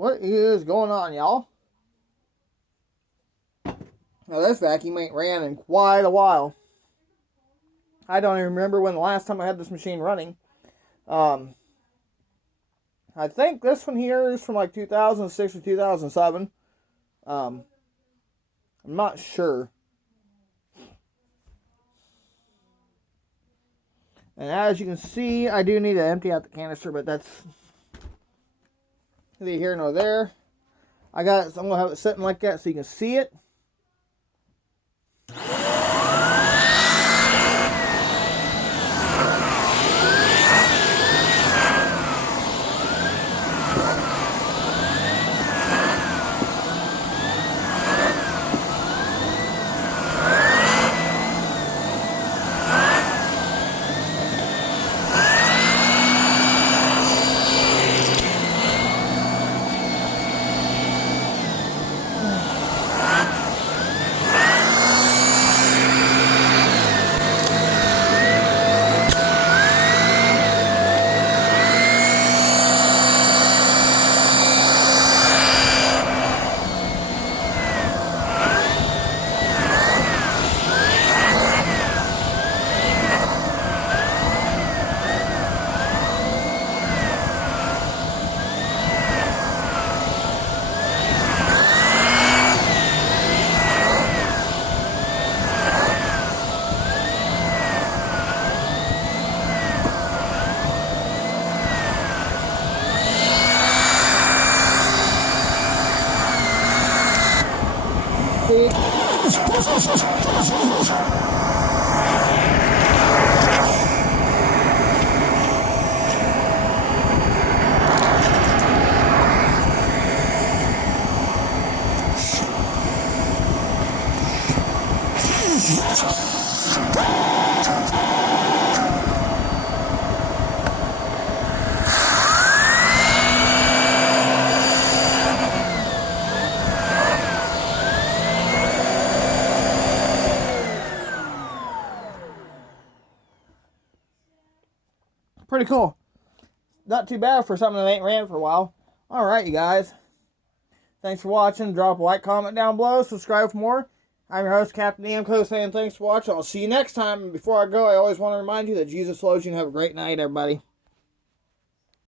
What is going on, y'all? Now, this vacuum ain't ran in quite a while. I don't even remember when the last time I had this machine running. I think this one here is from like 2006 or 2007. I'm not sure. And as you can see, I do need to empty out the canister, but that's neither here nor there. I'm gonna have it sitting like that so you can see it. Pretty cool. Not too bad for something that ain't ran for a while. Alright, you guys. Thanks for watching. Drop a like, comment down below. Subscribe for more. I'm your host, Captain Amco, saying thanks for watching. I'll see you next time. And before I go, I always want to remind you that Jesus loves you and have a great night, everybody.